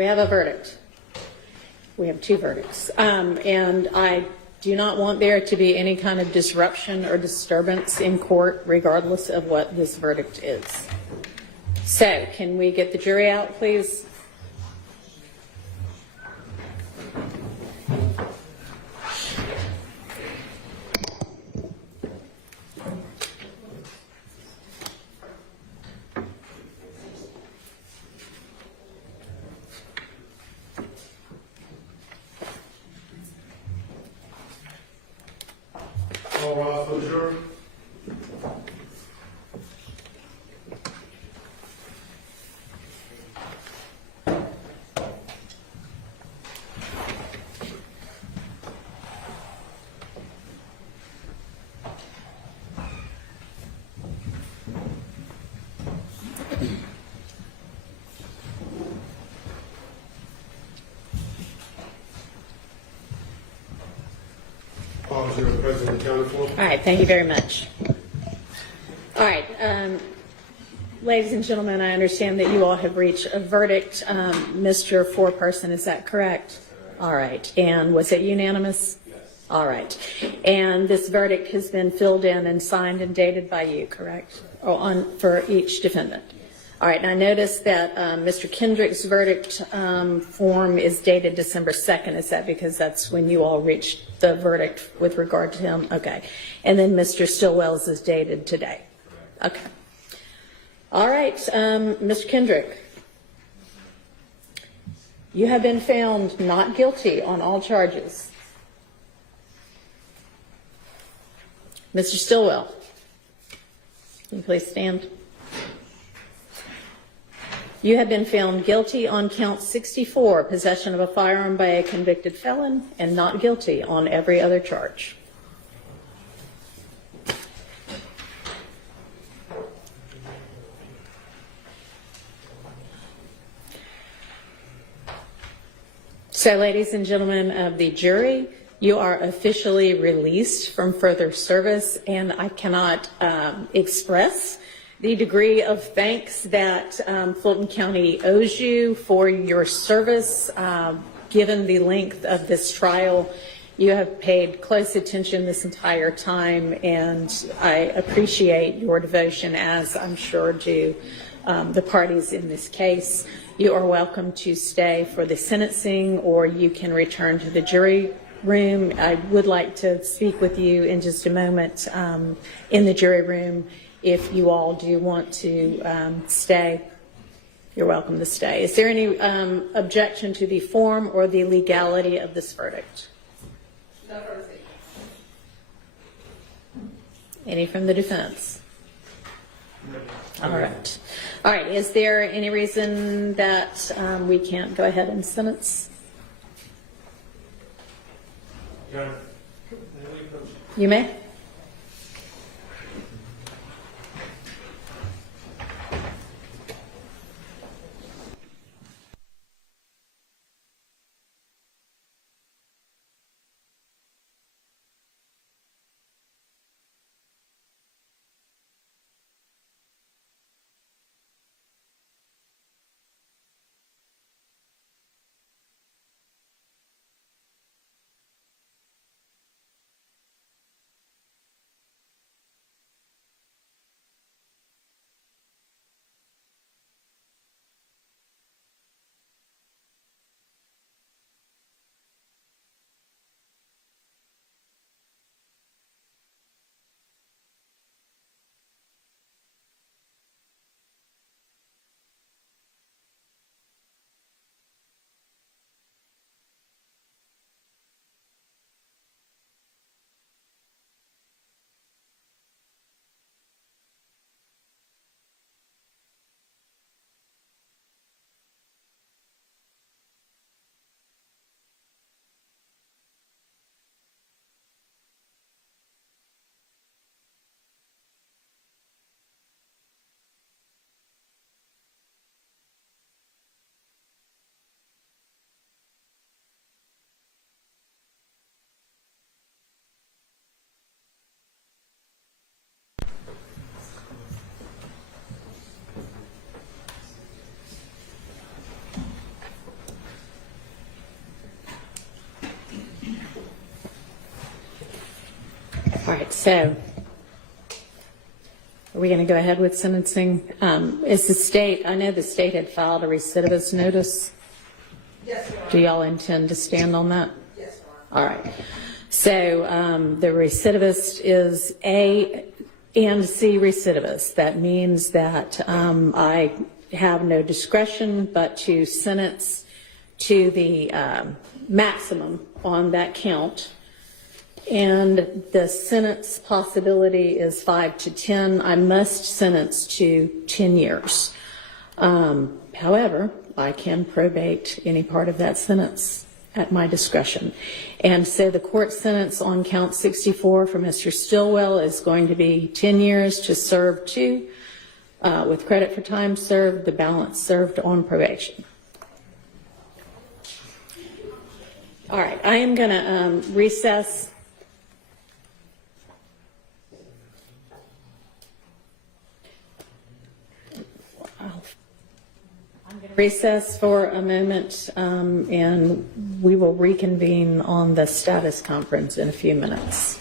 we have a verdict. We have two verdicts. And I do not want there to be any kind of disruption or disturbance in court, regardless of what this verdict is. So, can we get the jury out, please? All rise for the jury. Pause here, President accounted for. All right, thank you very much. All right, ladies and gentlemen, I understand that you all have reached a verdict. Mr. Foreperson, is that correct? All right, and was it unanimous? Yes. All right, and this verdict has been filled in and signed and dated by you, correct? Or for each defendant? All right, and I noticed that Mr. Kendrick's verdict form is dated December 2nd. Is that because that's when you all reached the verdict with regard to him? Okay. And then Mr. Stillwell's is dated today. Okay. All right, Mr. Kendrick, you have been found not guilty on all charges. Mr. Stillwell, can you please stand? You have been found guilty on count 64, possession of a firearm by a convicted felon, and not guilty on every other charge. So, ladies and gentlemen of the jury, you are officially released from further service, and I cannot express the degree of thanks that Fulton County owes you for your service. Given the length of this trial, you have paid close attention this entire time, and I appreciate your devotion, as I'm sure do the parties in this case. You are welcome to stay for the sentencing, or you can return to the jury room. I would like to speak with you in just a moment in the jury room. If you all do want to stay, you're welcome to stay. Is there any objection to the form or the legality of this verdict? No. Any from the defense? No. All right. All right. Is there any reason that we can't go ahead and sentence? You may. All right, so are we going to go ahead with sentencing? Is the state, I know the state had filed a recidivist notice. Yes, Your Honor. Do y'all intend to stand on that? Yes, Your Honor. All right. So the recidivist is A and C recidivist. That means that I have no discretion but to sentence to the maximum on that count. And the sentence possibility is 5 to 10. I must sentence to 10 years. However, I can probate any part of that sentence at my discretion. And so the court sentence on count 64 for Mr. Stillwell is going to be 10 years to serve 2 with credit for time served, the balance served on probation. All right, I am going to recess. I'm going to recess for a moment, and we will reconvene on the status conference in a few minutes.